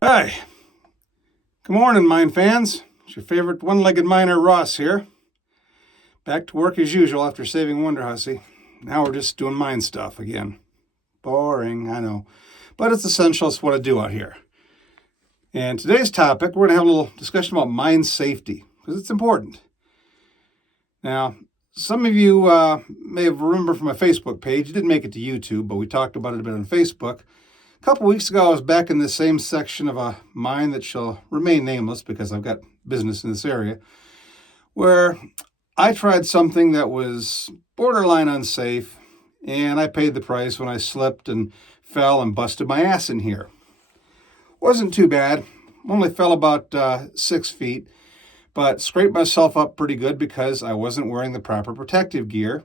Hi, good morning, mine fans. It's your favorite one-legged miner, Ross here. Back to work as usual after saving Wonder Hussy. Now we're just doing mine stuff again. Boring, I know, but it's essential. It's what I do out here. And today's topic, we're going to have a little discussion about mine safety, because it's important. Now, some of you may have remembered from my Facebook page. It didn't make it to YouTube, but we talked about it a bit on Facebook. A couple weeks ago, I was back in the same section of a mine that shall remain nameless because I've got business in this area, where I tried something that was borderline unsafe, and I paid the price when I slipped and fell and busted my ass in here. Wasn't too bad. Only fell about 6 feet, but scraped myself up pretty good because I wasn't wearing the proper protective gear,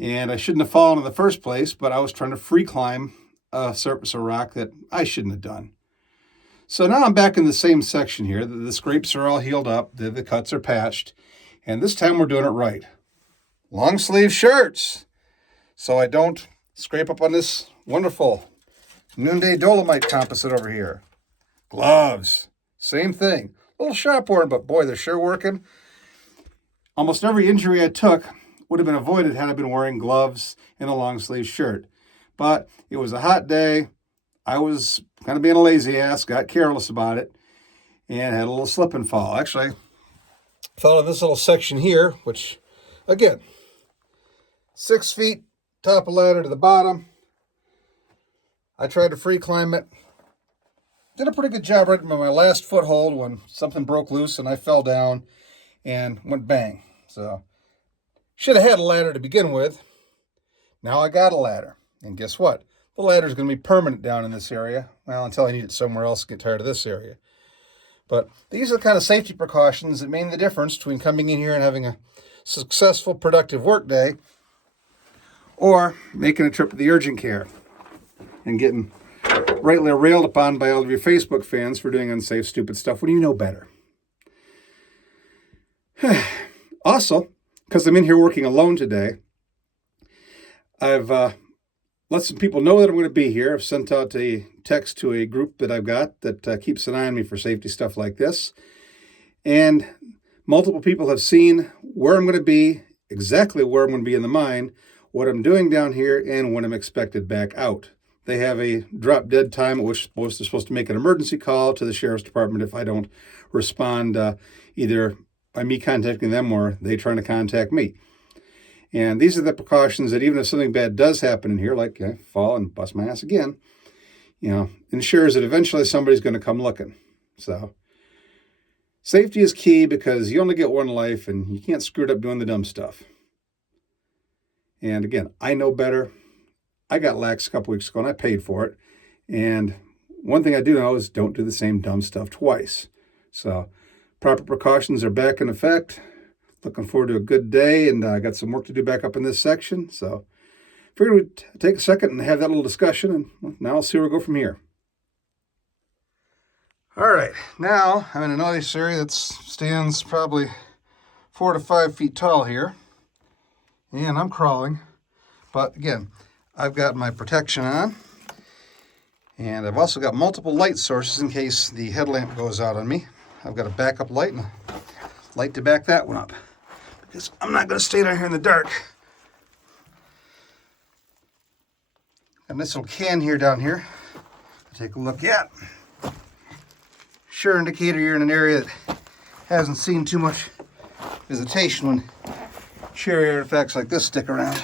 and I shouldn't have fallen in the first place, but I was trying to free climb a surface of rock that I shouldn't have done. So now I'm back in the same section here. The scrapes are all healed up, the cuts are patched, and this time we're doing it right. Long sleeve shirts, so I don't scrape up on this wonderful noonday dolomite composite over here. Gloves, same thing. A little sharp worn, but boy, they're sure working. Almost every injury I took would have been avoided had I been wearing gloves and a long sleeve shirt. But it was a hot day. I was kind of being a lazy ass, got careless about it, and had a little slip and fall. Actually, I fell in this little section here, which, again, 6 feet, top of ladder to the bottom. I tried to free climb it. Did a pretty good job right in my last foothold when something broke loose and I fell down and went bang. So, should have had a ladder to begin with. Now I got a ladder. And guess what? The ladder is going to be permanent down in this area. Well, until I need it somewhere else to get tired of this area. But these are the kind of safety precautions that made the difference between coming in here and having a successful, productive work day, or making a trip to the urgent care and getting rightly railed upon by all of your Facebook fans for doing unsafe, stupid stuff when you know better. Also, because I'm in here working alone today, I've let some people know that I'm going to be here. I've sent out a text to a group that I've got that keeps an eye on me for safety stuff like this. And multiple people have seen where I'm going to be, exactly where I'm going to be in the mine, what I'm doing down here, and when I'm expected back out. They have a drop dead time at which they're supposed to make an emergency call to the sheriff's department if I don't respond, either by me contacting them or they trying to contact me. And these are the precautions that even if something bad does happen in here, like I fall and bust my ass again, ensures that eventually somebody's going to come looking. So safety is key because you only get one life and you can't screw it up doing the dumb stuff. And again, I know better. I got lax a couple weeks ago and I paid for it. And one thing I do know is don't do the same dumb stuff twice. So proper precautions are back in effect. Looking forward to a good day, and I got some work to do back up in this section. So figured we'd take a second and have that little discussion, and now I'll see where we go from here. All right, now I'm in a nice area that stands probably 4 to 5 feet tall here, and I'm crawling. But again, I've got my protection on, and I've also got multiple light sources in case the headlamp goes out on me. I've got a backup light and a light to back that one up, because I'm not going to stay down here in the dark. Got a nice little can here down here. Take a look at. Sure indicator you're in an area that hasn't seen too much visitation when cherry artifacts like this stick around.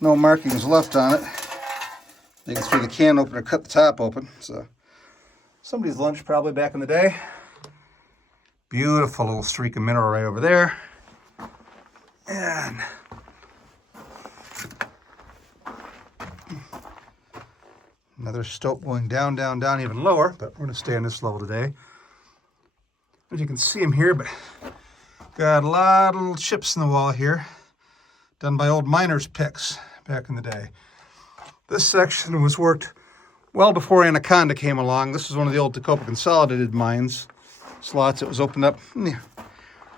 No markings left on it. You can throw the can opener, cut the top open. So somebody's lunch probably back in the day. Beautiful little streak of mineral right over there. And another stope going down, down, down, even lower, but we're going to stay on this level today. As you can see them here, but got a lot of little chips in the wall here, done by old miners' picks back in the day. This section was worked well before Anaconda came along. This was one of the old Tecopa consolidated mines slots that was opened up in the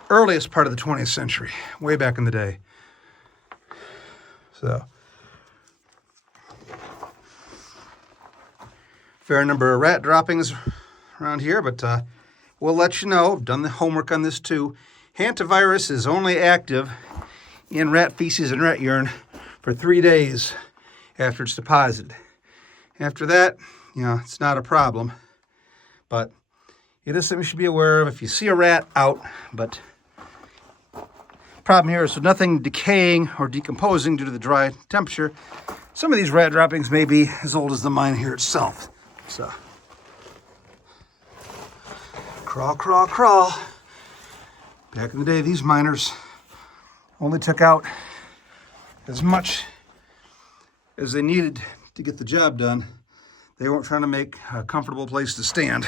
earliest part of the 20th century, way back in the day. So fair number of rat droppings around here, but we'll let you know. I've done the homework on this too. Hantavirus is only active in rat feces and rat urine for 3 days after it's deposited. After that, it's not a problem, but it is something you should be aware of if you see a rat out. But problem here is with nothing decaying or decomposing due to the dry temperature. Some of these rat droppings may be as old as the mine here itself. So, crawl, crawl, crawl. Back in the day, these miners only took out as much as they needed to get the job done. They weren't trying to make a comfortable place to stand,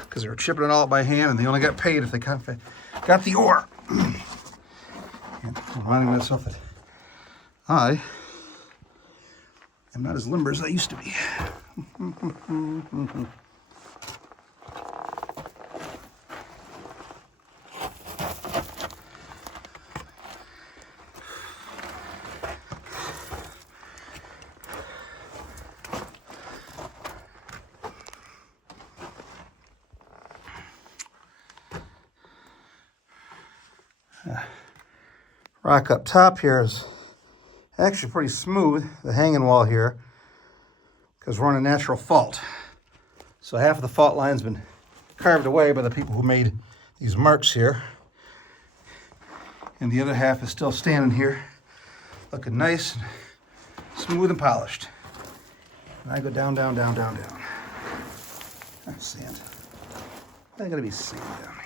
because they were chipping it all up by hand, and they only got paid if they got the ore. And reminding myself that I am not as limber as I used to be. Rock up top here is actually pretty smooth, the hanging wall here, because we're on a natural fault. So half of the fault line's been carved away by the people who made these marks here, and the other half is still standing here, looking nice, and smooth and polished. And I go down, down, down, down, down. That's sand. There's gotta be sand down here.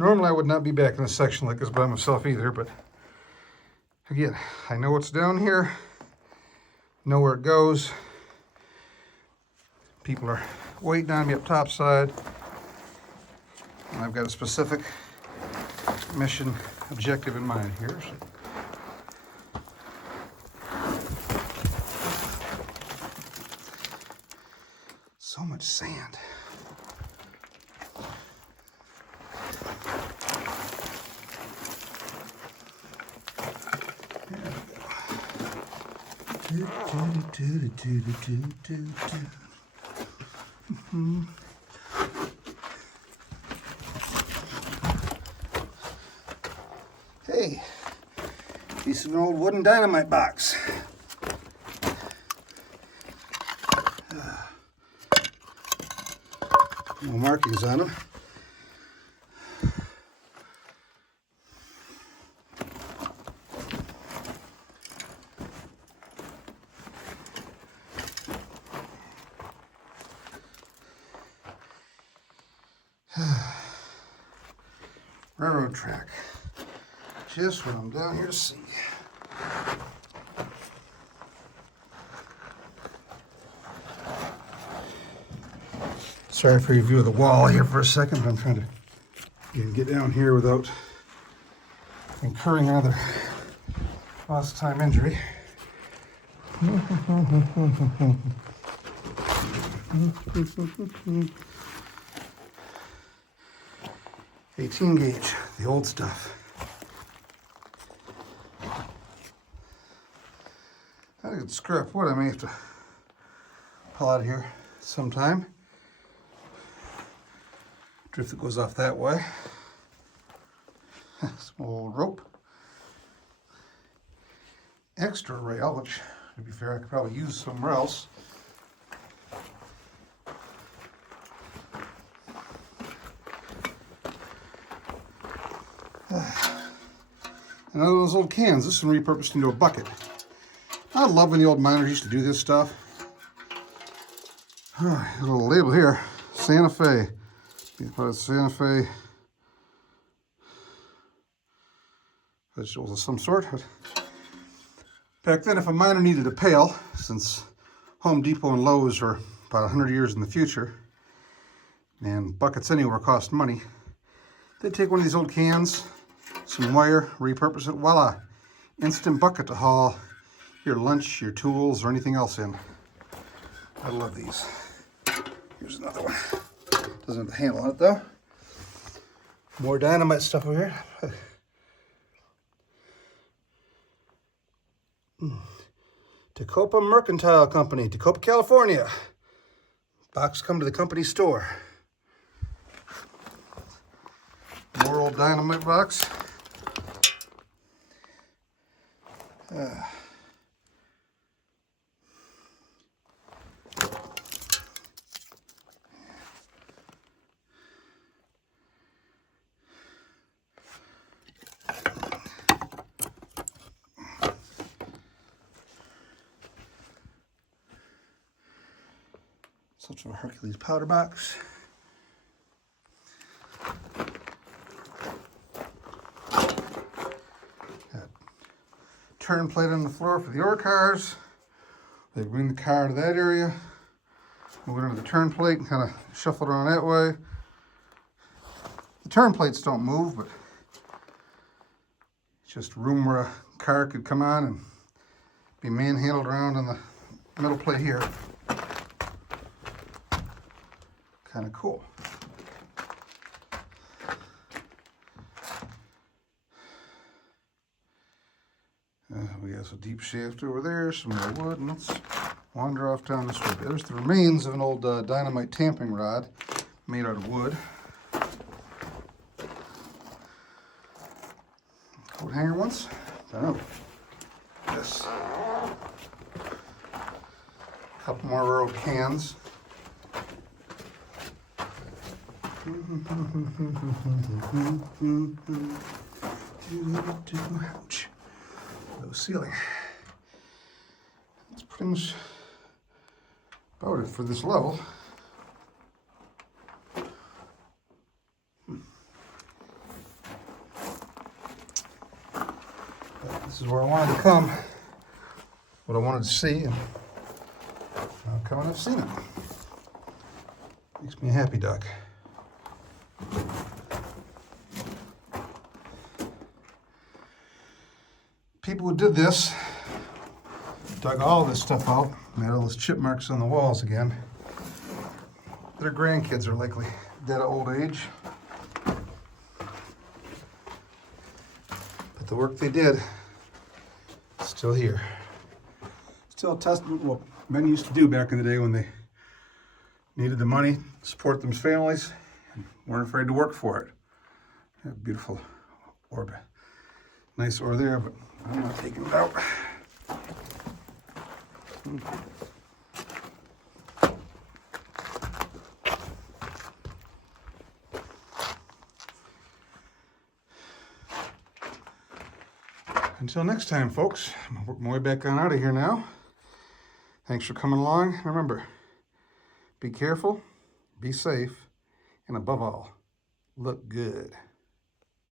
Normally I would not be back in a section like this by myself either, but again, I know what's down here, know where it goes. People are waiting on me up topside, and I've got a specific mission objective in mind here. So much sand. Hey, piece of an old wooden dynamite box. No markings on them. Railroad track. Just what I'm down here to see. Sorry for your view of the wall here for a second, but I'm trying to get down here without incurring another lost time injury. 18 gauge, the old stuff. I could scrap wood. I may have to pull out of here sometime. Drift that goes off that way. Some old rope. Extra rail, which, to be fair, I could probably use somewhere else. Another of those old cans. This one repurposed into a bucket. I love when the old miners used to do this stuff. A little label here, Santa Fe. Santa Fe vegetables of some sort. Back then, if a miner needed a pail, since Home Depot and Lowe's are about 100 years in the future, and buckets anywhere cost money, they'd take one of these old cans, some wire, repurpose it, voila, instant bucket to haul your lunch, your tools, or anything else in. I love these. Here's another one. Doesn't have the handle on it though. More dynamite stuff over here. Tecopa Mercantile Company, Tecopa, California. Box come to the company store. More old dynamite box. Such a Hercules powder box. Got turn plate on the floor for the ore cars. They bring the car to that area, move it under the turn plate and kind of shuffle it around that way. The turn plates don't move, but it's just room where a car could come on and be manhandled around on the metal plate here. Kind of cool. We got some deep shaft over there, some more wood, and let's wander off down this way. There's the remains of an old dynamite tamping rod made out of wood. Coat hanger ones. I don't know. Yes. A couple more old cans. Ouch. Low ceiling. That's pretty much about it for this level. But this is where I wanted to come, what I wanted to see, and I've come and I've seen it. Makes me a happy duck. People who did this dug all this stuff out, made all those chip marks on the walls again. Their grandkids are likely dead of old age. But the work they did is still here. Still a testament to what men used to do back in the day when they needed the money to support them families and weren't afraid to work for it. Beautiful orb. Nice ore there, but I'm not taking it out. Until next time, folks, I'm gonna work my way back on out of here now. Thanks for coming along. Remember, be careful, be safe, and above all, look good.